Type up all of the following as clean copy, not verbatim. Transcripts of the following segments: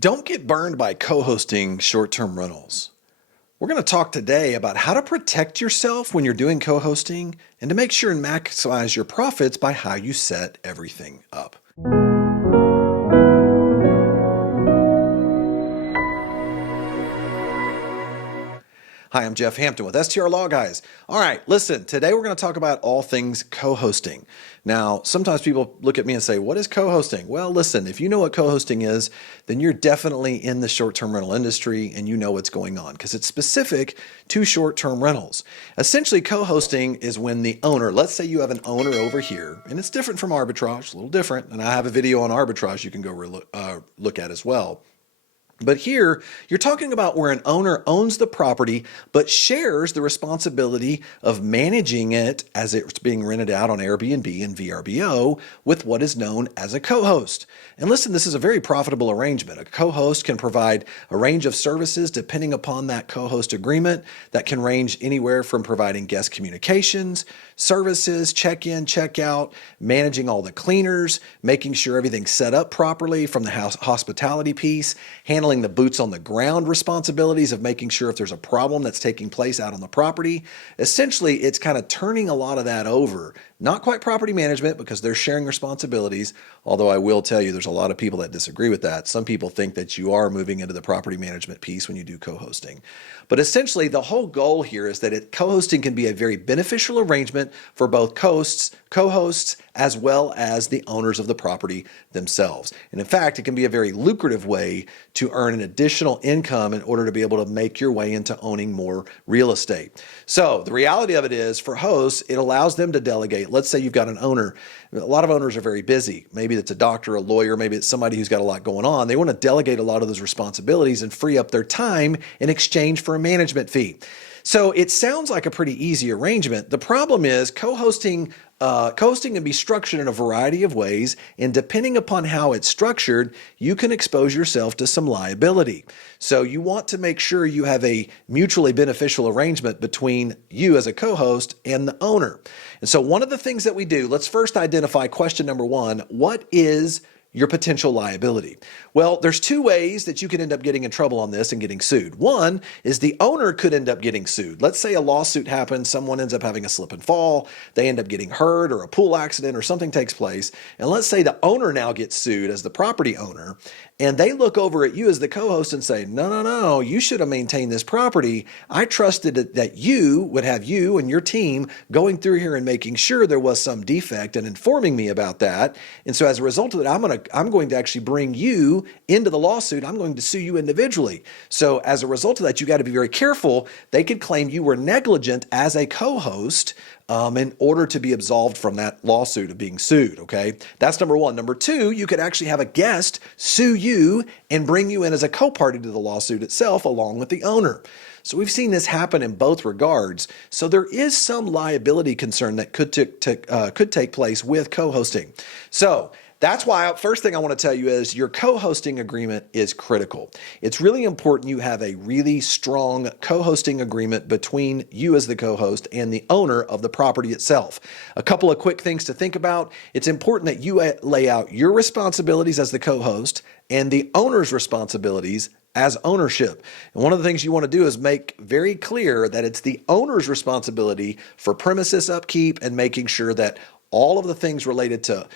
Don't get burned by co-hosting short-term rentals. We're going to talk today about how to protect yourself when you're doing co-hosting and to make sure and maximize your profits by how you set everything up. Hi, I'm Jeff Hampton with STR Law Guys. All right, listen, today we're going to talk about all things co-hosting. Now, sometimes people look at me and say, what is co-hosting? Well, listen, if you know what co-hosting is, then you're definitely in the short-term rental industry and you know what's going on because it's specific to short-term rentals. Essentially, co-hosting is when the owner, let's say you have an owner over here, and it's different from arbitrage, a little different, and I have a video on arbitrage you can go look at as well. But here, you're talking about where an owner owns the property, but shares the responsibility of managing it as it's being rented out on Airbnb and VRBO with what is known as a co-host. And listen, this is a very profitable arrangement. A co-host can provide a range of services depending upon that co-host agreement that can range anywhere from providing guest communications, services, check-in, check-out, managing all the cleaners, making sure everything's set up properly from the hospitality piece, handling the boots on the ground responsibilities of making sure if there's a problem that's taking place out on the property. Essentially, it's kind of turning a lot of that over. Not quite property management because they're sharing responsibilities, although I will tell you there's a lot of people that disagree with that. Some people think that you are moving into the property management piece when you do co-hosting. But essentially, the whole goal here is that co-hosting can be a very beneficial arrangement for both co-hosts, as well as the owners of the property themselves. And in fact, it can be a very lucrative way to earn an additional income in order to be able to make your way into owning more real estate. So the reality of it is for hosts, it allows them to delegate. Let's say you've got an owner. A lot of owners are very busy. Maybe it's a doctor, a lawyer, maybe it's somebody who's got a lot going on. They want to delegate a lot of those responsibilities and free up their time in exchange for a management fee. So it sounds like a pretty easy arrangement. The problem is co-hosting can be structured in a variety of ways, and depending upon how it's structured, you can expose yourself to some liability. So you want to make sure you have a mutually beneficial arrangement between you as a co-host and the owner. And so one of the things that we do, let's first identify question number one, what is your potential liability? Well, there's two ways that you could end up getting in trouble on this and getting sued. One is the owner could end up getting sued. Let's say a lawsuit happens, someone ends up having a slip and fall, they end up getting hurt or a pool accident or something takes place. And let's say the owner now gets sued as the property owner and they look over at you as the co-host and say, no, you should have maintained this property. I trusted that you would have you and your team going through here and making sure there was some defect and informing me about that. And so as a result of that, I'm going to actually bring you into the lawsuit. I'm going to sue you individually. So as a result of that, you got to be very careful. They could claim you were negligent as a co-host in order to be absolved from that lawsuit of being sued, okay? That's number one. Number two, you could actually have a guest sue you and bring you in as a co-party to the lawsuit itself along with the owner. So we've seen this happen in both regards. So there is some liability concern that could take place with co-hosting. So that's why first thing I want to tell you is your co-hosting agreement is critical. It's really important you have a really strong co-hosting agreement between you as the co-host and the owner of the property itself. A couple of quick things to think about. It's important that you lay out your responsibilities as the co-host and the owner's responsibilities as ownership. And one of the things you want to do is make very clear that it's the owner's responsibility for premises upkeep and making sure that all of the things related to,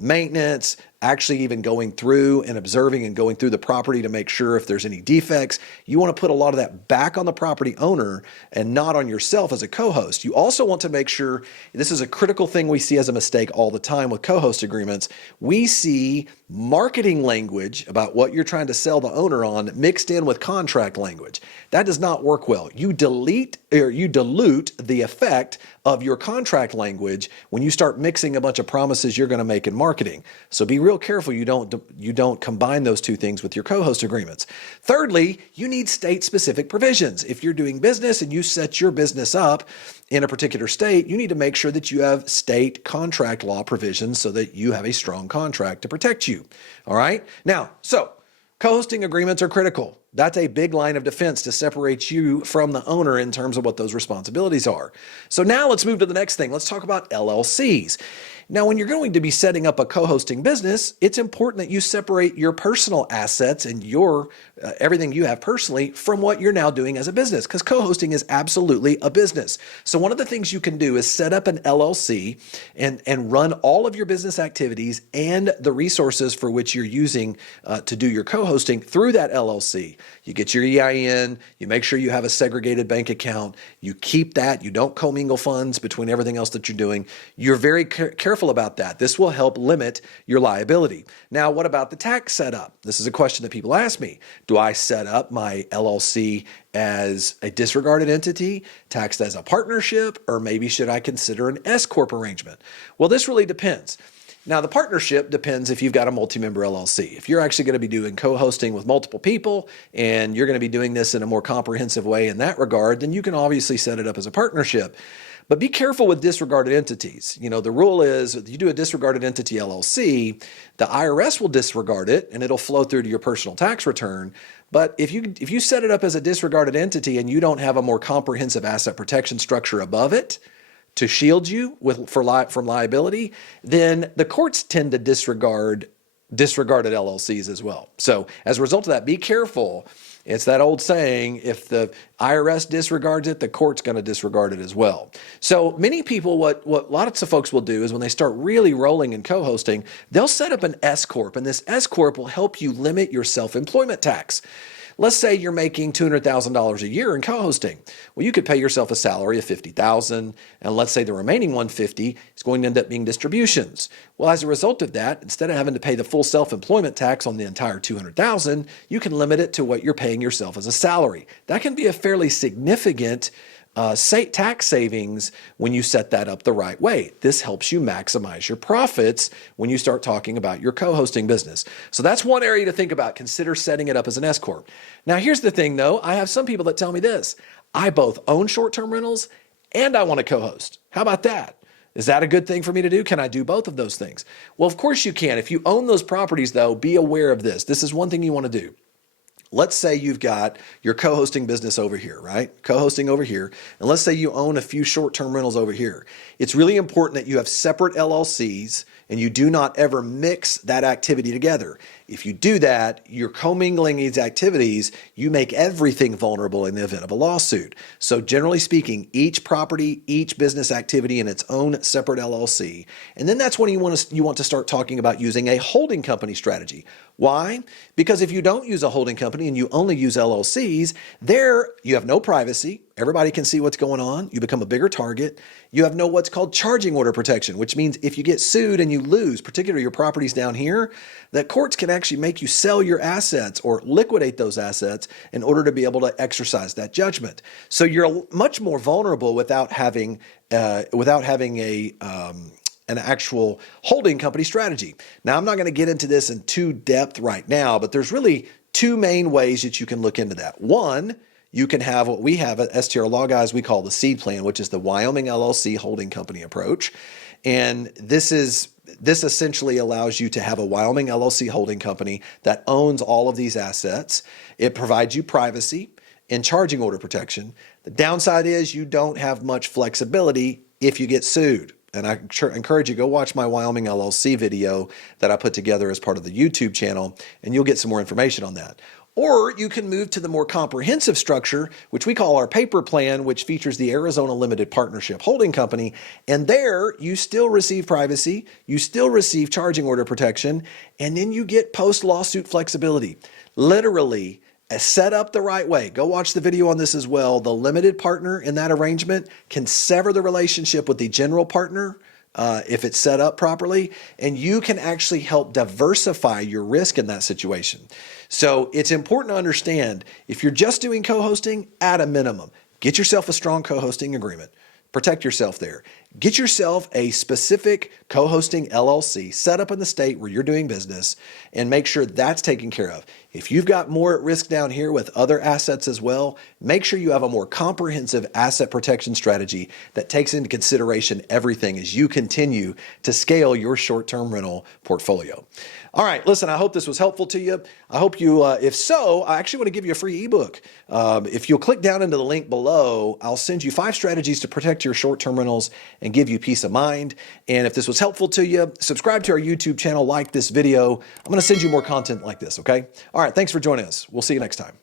maintenance, actually even going through and observing and going through the property to make sure if there's any defects, you want to put a lot of that back on the property owner and not on yourself as a co-host. You also want to make sure, this is a critical thing we see as a mistake all the time with co-host agreements, we see marketing language about what you're trying to sell the owner on mixed in with contract language. That does not work well. You dilute the effect of your contract language when you start mixing a bunch of promises you're going to make in marketing. So be real careful you don't combine those two things with your co-host agreements. Thirdly, you need state-specific provisions. If you're doing business and you set your business up in a particular state, you need to make sure that you have state contract law provisions so that you have a strong contract to protect you. All right? Now, so co-hosting agreements are critical. That's a big line of defense to separate you from the owner in terms of what those responsibilities are. So now let's move to the next thing. Let's talk about LLCs. Now, when you're going to be setting up a co-hosting business, it's important that you separate your personal assets and your everything you have personally from what you're now doing as a business, because co-hosting is absolutely a business. So one of the things you can do is set up an LLC and run all of your business activities and the resources for which you're using to do your co-hosting through that LLC. You get your EIN, you make sure you have a segregated bank account, you keep that, you don't commingle funds between everything else that you're doing. You're very careful about that. This will help limit your liability. Now, what about the tax setup? This is a question that people ask me. Do I set up my LLC as a disregarded entity, taxed as a partnership, or maybe should I consider an S-Corp arrangement? Well, this really depends. Now, the partnership depends if you've got a multi-member LLC. If you're actually going to be doing co-hosting with multiple people and you're going to be doing this in a more comprehensive way in that regard, then you can obviously set it up as a partnership. But be careful with disregarded entities. You know, the rule is if you do a disregarded entity LLC, the IRS will disregard it and it'll flow through to your personal tax return. But if you set it up as a disregarded entity and you don't have a more comprehensive asset protection structure above it to shield you from liability, then the courts tend to disregarded LLCs as well. So as a result of that, be careful. It's that old saying, if the IRS disregards it, the court's going to disregard it as well. So many people, what lots of folks will do is when they start really rolling in co-hosting, they'll set up an S-Corp, and this S-Corp will help you limit your self-employment tax. Let's say you're making $200,000 a year in co-hosting. Well, you could pay yourself a salary of $50,000, and let's say the remaining $150,000 is going to end up being distributions. Well, as a result of that, instead of having to pay the full self-employment tax on the entire $200,000, you can limit it to what you're paying yourself as a salary. That can be a fairly significant tax savings when you set that up the right way. This helps you maximize your profits when you start talking about your co-hosting business. So that's one area to think about. Consider setting it up as an S-Corp. Now, here's the thing, though. I have some people that tell me this. I both own short-term rentals and I want to co-host. How about that? Is that a good thing for me to do? Can I do both of those things? Well, of course you can. If you own those properties, though, be aware of this. This is one thing you want to do. Let's say you've got your co-hosting business over here, right? Co-hosting over here. And let's say you own a few short-term rentals over here. It's really important that you have separate LLCs and you do not ever mix that activity together. If you do that, you're commingling these activities, you make everything vulnerable in the event of a lawsuit. So generally speaking, each property, each business activity in its own separate LLC. And then that's when you want to start talking about using a holding company strategy. Why? Because if you don't use a holding company and you only use LLCs, there you have no privacy. Everybody can see what's going on. You become a bigger target. You have no what's called charging order protection, which means if you get sued and you lose, particularly your properties down here, that courts can actually make you sell your assets or liquidate those assets in order to be able to exercise that judgment. So you're much more vulnerable without having an actual holding company strategy. Now, I'm not going to get into this in too depth right now, but there's really two main ways that you can look into that. One, you can have what we have at STR Law Guys we call the seed plan, which is the Wyoming LLC holding company approach. And this essentially allows you to have a Wyoming LLC holding company that owns all of these assets. It provides you privacy and charging order protection. The downside is you don't have much flexibility if you get sued. And I encourage you, go watch my Wyoming LLC video that I put together as part of the YouTube channel, and you'll get some more information on that. Or you can move to the more comprehensive structure, which we call our paper plan, which features the Arizona Limited Partnership Holding Company. And there you still receive privacy, you still receive charging order protection, and then you get post-lawsuit flexibility. Literally, set up the right way. Go watch the video on this as well. The limited partner in that arrangement can sever the relationship with the general partner if it's set up properly, and you can actually help diversify your risk in that situation. So it's important to understand, if you're just doing co-hosting, at a minimum, get yourself a strong co-hosting agreement. Protect yourself there. Get yourself a specific co-hosting LLC set up in the state where you're doing business and make sure that's taken care of. If you've got more at risk down here with other assets as well, make sure you have a more comprehensive asset protection strategy that takes into consideration everything as you continue to scale your short-term rental portfolio. All right, listen, I hope this was helpful to you. I hope you, if so, I actually want to give you a free ebook. If you'll click down into the link below, I'll send you 5 strategies to protect your short-term rentals and give you peace of mind. And if this was helpful to you, subscribe to our YouTube channel, like this video. I'm going to send you more content like this, okay? All right, thanks for joining us. We'll see you next time.